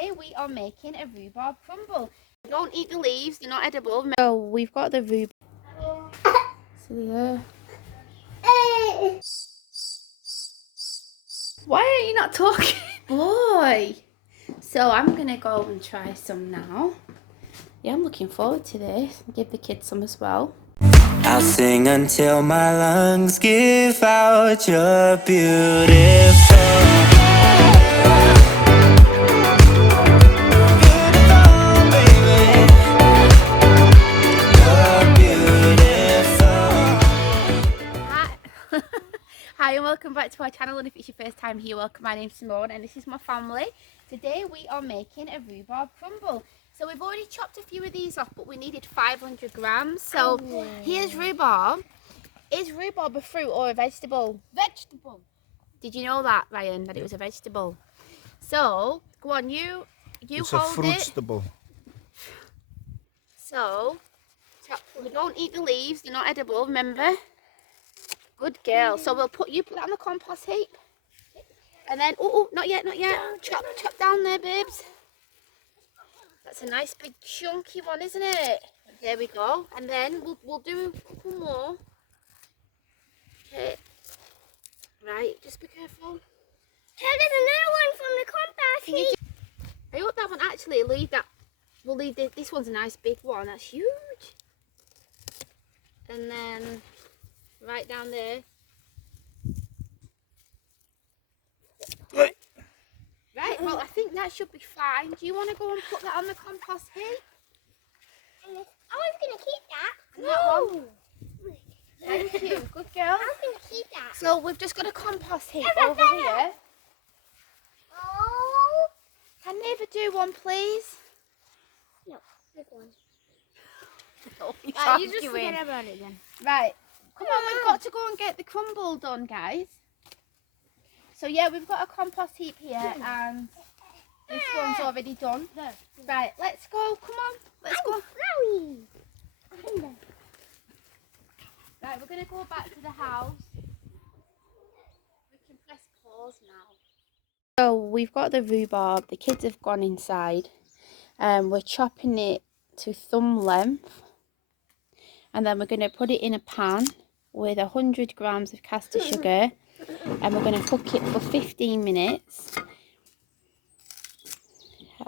Today we are making a rhubarb crumble. Don't eat the leaves, they're not edible. So we've got the rhubarb. So there. Why are you not talking? Boy! So I'm gonna go and try some now. Yeah, I'm looking forward to this. Give the kids some as well. I'll sing until my lungs give out. You're beautiful. Hi and welcome back to our channel, and if it's your first time here, welcome. My name's Simone and this is my family. Today we are making a rhubarb crumble. So we've already chopped a few of these off, but we needed 500 grams. So here's rhubarb. Is rhubarb a fruit or a vegetable? Vegetable. Did you know that, Ryan, that it was a vegetable? So go on, you It's hold a fruitstable. So we don't eat the leaves, they're not edible, remember? Good girl. So we'll put that on the compost heap. And then, oh, not yet. Chop down there, babes. That's a nice big chunky one, isn't it? There we go. And then we'll do a couple more. Okay. Right, just be careful. There's another one from the compost heap. I hope that one actually leave that. We'll leave this one's a nice big one. That's huge. And then right down there. Right, well, I think that should be fine. Do you want to go and put that on the compost heap? I was going to keep that. No! Thank you, good girl. I was going to keep that. So we've just got a compost heap over here. Oh. Can Neighbour do one, please? No, big one. You You just forget about it then. Right, come on, we've got to go and get the crumble done, guys. So yeah, we've got a compost heap here and this one's already done. Right, let's go, come on, let's go. Right, we're going to go back to the house. We can press pause now. So we've got the rhubarb, the kids have gone inside. We're chopping it to thumb length. And then we're going to put it in a pan with 100 grams of caster sugar. And we're going to cook it for 15 minutes.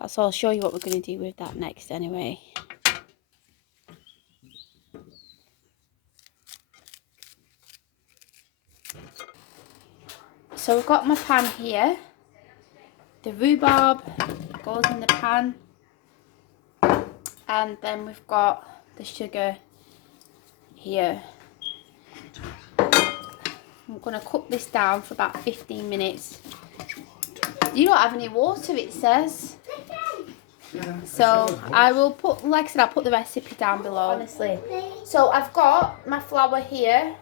So I'll show you what we're going to do with that next anyway. So we've got my pan here. The rhubarb goes in the pan. And then we've got the sugar here. I'm going to cook this down for about 15 minutes. You don't have any water, it says. So I will put, like I said, I'll put the recipe down below, honestly. So I've got my flour here.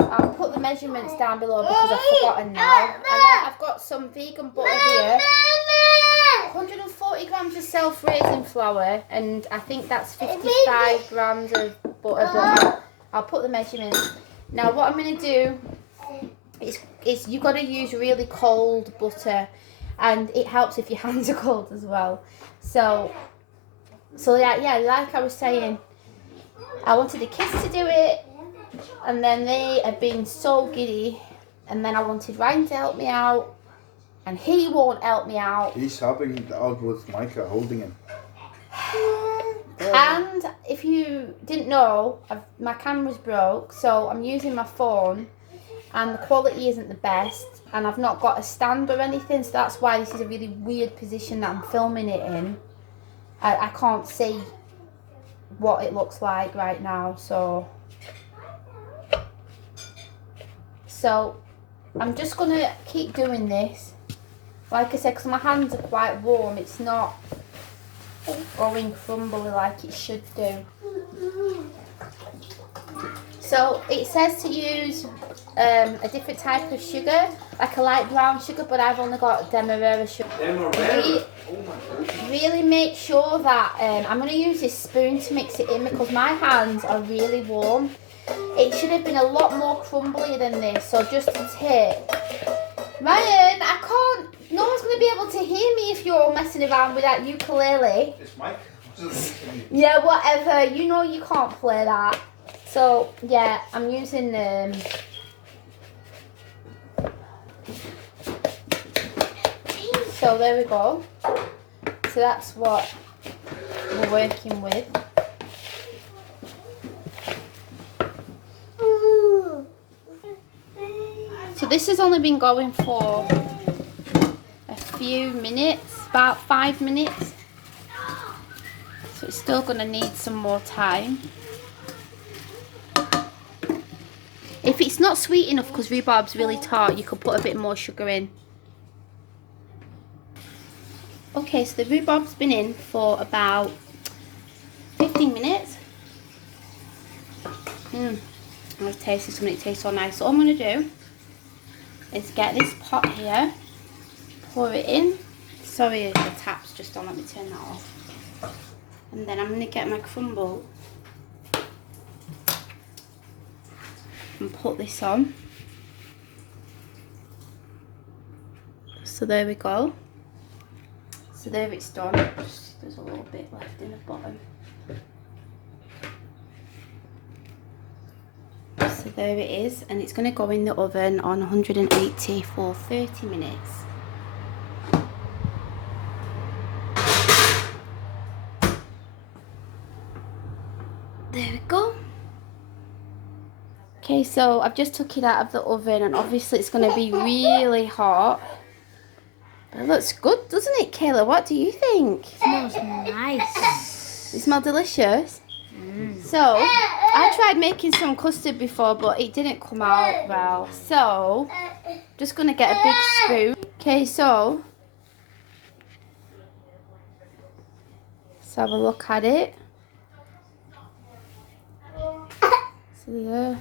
I'll put the measurements down below because I've forgotten now. And then I've got some vegan butter here. 140 grams of self-raising flour, and I think that's 55 grams of butter, but I'll put the measurements. Now what I'm going to do is you've got to use really cold butter, and it helps if your hands are cold as well. So yeah, like I was saying, I wanted the kids to do it, and then they have been so giddy, and then I wanted Ryan to help me out, and he won't help me out. He's helping out with Micah, holding him. And if you didn't know, my camera's broke, so I'm using my phone, and the quality isn't the best, and I've not got a stand or anything, so that's why this is a really weird position that I'm filming it in. I can't see what it looks like right now, so I'm just going to keep doing this. Like I said, because my hands are quite warm, it's not going crumbly like it should do. So it says to use a different type of sugar, like a light brown sugar, but I've only got Demerara sugar. Really make sure that I'm going to use this spoon to mix it in because my hands are really warm. It should have been a lot more crumbly than this, so just a tip. Ryan, I can't No one's going to be able to hear me if you're messing around with that ukulele. It's Mike. Yeah, whatever. You know you can't play that. So, yeah, I'm using So there we go. So that's what we're working with. So this has only been going for a few minutes, about 5 minutes. So it's still going to need some more time. If it's not sweet enough, because rhubarb's really tart, you could put a bit more sugar in. Okay, so the rhubarb's been in for about 15 minutes. I've tasted something, it tastes so nice. So all I'm going to do is get this pot here, pour it in. Sorry, the tap's just on, let me turn that off. And then I'm going to get my crumble and put this on. So there we go. So there it's done. Just, there's a little bit left in the bottom. So there it is, and it's going to go in the oven on 180 for 30 minutes. There we go. Okay, so I've just took it out of the oven, and obviously it's going to be really hot. But it looks good, doesn't it, Kayla? What do you think? It smells nice. It smells delicious. So, I tried making some custard before, but it didn't come out well. So, just going to get a big spoon. Okay, so let's have a look at it. So there.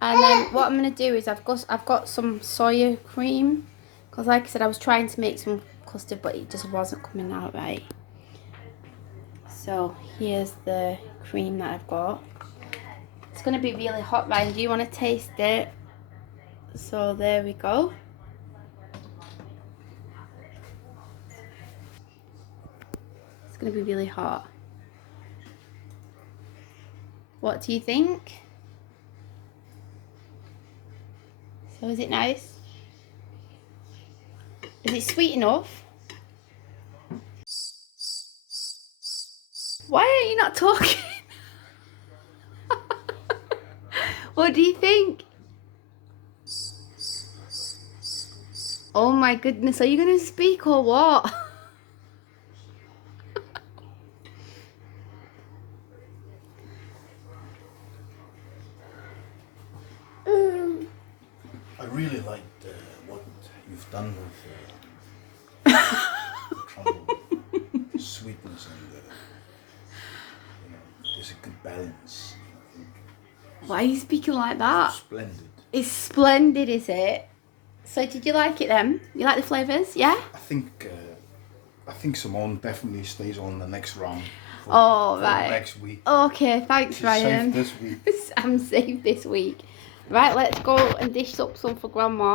And then what I'm going to do is I've got some soya cream. Because like I said, I was trying to make some custard, but it just wasn't coming out right. So here's the cream that I've got. It's going to be really hot, Ryan. Do you want to taste it? So there we go. It's going to be really hot. What do you think? So is it nice? Is it sweet enough? Why are you not talking? What do you think? Oh my goodness, are you going to speak or what? I really liked what you've done with crumble. Sweetness and there's a good balance. Why are you speaking like that? Splendid. It's splendid, is it? So did you like it then? You like the flavours, yeah? I think Simone definitely stays on the next round. For right. Next week. Okay, thanks, She's Ryan. safe this week. I'm safe this week. Right, let's go and dish up some for Grandma.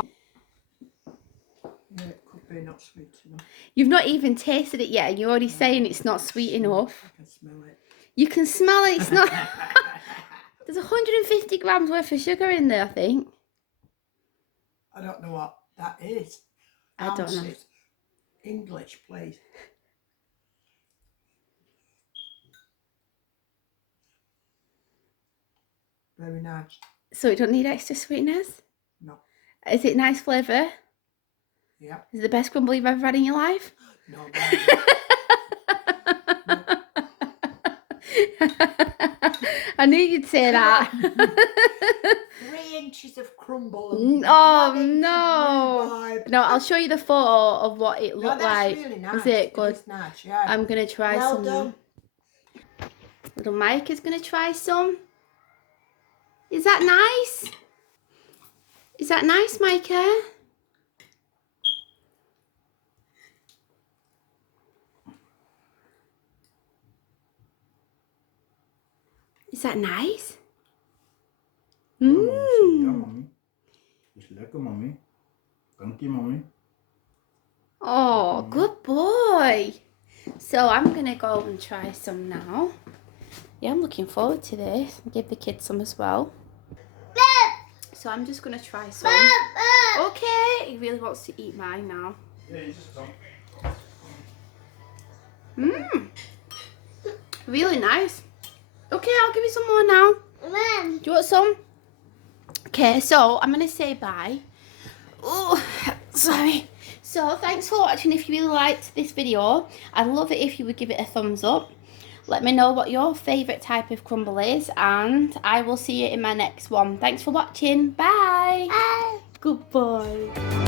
Yeah, it could be not sweet enough. You've not even tasted it yet, and you're already saying it's not sweet enough. I can smell it. You can smell it. It's not. There's 150 grams worth of sugar in there, I think. I don't know what that is. I don't know. Ounces. English, please. Very nice. So you don't need extra sweetness? No. Is it nice flavour? Yeah. Is it the best crumble you've ever had in your life? No. I knew you'd say that. 3 inches of crumble. And Oh 1 inch of no! rhubarb. No, I'll show you the photo of what it No, looked that's like. really nice. Was it good? It's nice, yeah. I'm gonna try well some. done. Little Mike is gonna try some. Is that nice? Is that nice, Micah? Is that nice? Ja, mommy. Is lekker, mommy. Thank you, Mummy. Oh, good boy. So I'm going to go and try some now. Yeah, I'm looking forward to this. Give the kids some as well. So I'm just going to try some. Okay, he really wants to eat mine now. Yeah, you just don't. Mmm. Really nice. Okay, I'll give you some more now. Mom. Do you want some? Okay, so I'm going to say bye. Oh, sorry. So thanks for watching. If you really liked this video, I'd love it if you would give it a thumbs up. Let me know what your favourite type of crumble is, and I will see you in my next one. Thanks for watching. Bye. Bye. Good boy.